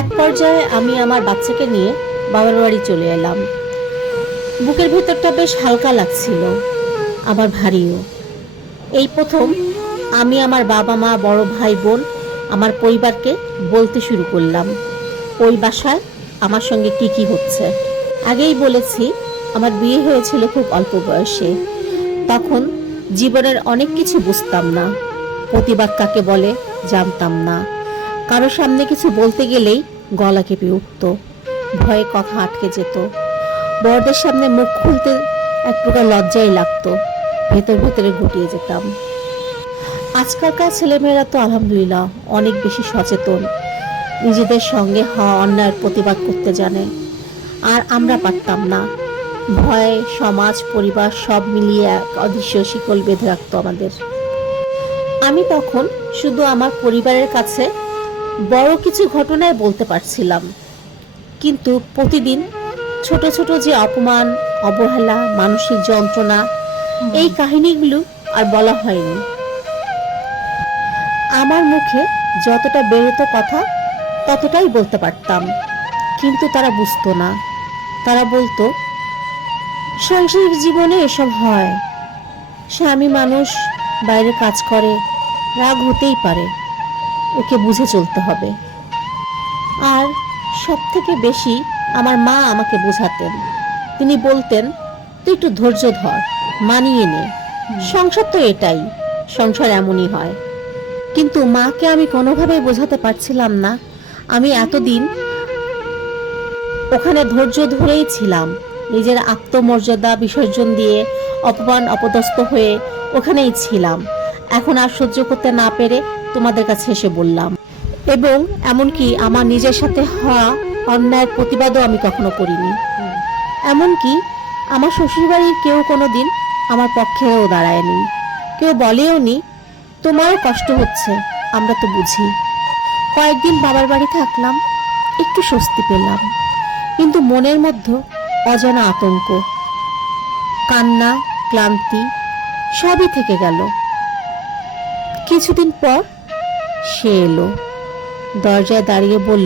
এক পর্যায়ে আমি আমার বাচ্চাকে নিয়ে বাবার বাড়ি চলে এলাম। বুকের ভেতরটা বেশ হালকা লাগছিল, আবার ভারীও। এই প্রথম আমি আমার বাবা মা, বড় ভাই বোন, আমার পরিবারকে বলতে শুরু করলাম ওই বাসায় আমার সঙ্গে কি কি হচ্ছে। আগেই বলেছি, আমার বিয়ে হয়েছিল খুব অল্প বয়সে। তখন জীবনের অনেক কিছু বুঝতাম না, প্রতিবাদ কাকে বলে জানতাম না। কারো সামনে কিছু বলতে গেলেই গলা কেঁপে উঠত, ভয়ে কথা আটকে যেত। বড়দের সামনে মুখ খুলতে এক প্রকার লজ্জাই লাগতো, ভেতর ভেতরে গুটিয়ে যেতাম। আজকালকার ছেলেমেয়েরা তো আলহামদুলিল্লাহ অনেক বেশি সচেতন, নিজেদের সঙ্গে হওয়া অন্যায়ের প্রতিবাদ করতে জানে। আর আমরা পারতাম না, ভয়, সমাজ, পরিবার সব মিলিয়ে এক অদৃশ্য শিকল বেঁধে রাখতো আমাদের। আমি তখন শুধু আমার পরিবারের কাছে বড় কিছু ঘটনায় বলতে পারছিলাম, কিন্তু প্রতিদিন ছোট ছোট যে অপমান, অবহেলা, মানসিক যন্ত্রণা, এই কাহিনীগুলো আর বলা হয়নি। আমার মুখে যতটা বেরোতো কথা ততটাই বলতে পারতাম, কিন্তু তারা বুঝতো না। তারা বলতো, সাংসারিক জীবনে এসব হয়, স্বামী মানুষ, বাইরে কাজ করে, রাগ হতেই পারে, ওকে বুঝে চলতে হবে। আর সব থেকে বেশি আমার মা আমাকে বোঝাতেন। তিনি বলতেন, তুই একটু ধৈর্য ধর, মানিয়ে নে, সংসার তো এটাই, সংসার এমনই হয়। কিন্তু মাকে আমি কোনোভাবেই বোঝাতে পারছিলাম না আমি এতদিন ওখানে ধৈর্য ধরেই ছিলাম, নিজের আত্মমর্যাদা বিসর্জন দিয়ে অপমান অপদস্থ হয়ে ওখানেই ছিলাম। এখন আর সহ্য করতে না পেরে তোমাদের কাছে এসে বললাম। এবং এমনকি আমার নিজের সাথে হওয়া অন্যায়ের প্রতিবাদও আমি কখনো করিনি। এমনকি আমার শ্বশুরবাড়ির কেউ কোনোদিন আমার পক্ষেও দাঁড়ায়নি, কেউ বলেও নি তোমারও কষ্ট হচ্ছে, আমরা তো বুঝি। কয়েকদিন বাবার বাড়ি থাকলাম, একটু স্বস্তি পেলাম, কিন্তু মনের মধ্যে অজানা আতঙ্ক, কান্না, ক্লান্তি সবই থেকে গেল। কিছুদিন পর সে এলো, দরজায় দাঁড়িয়ে বলল,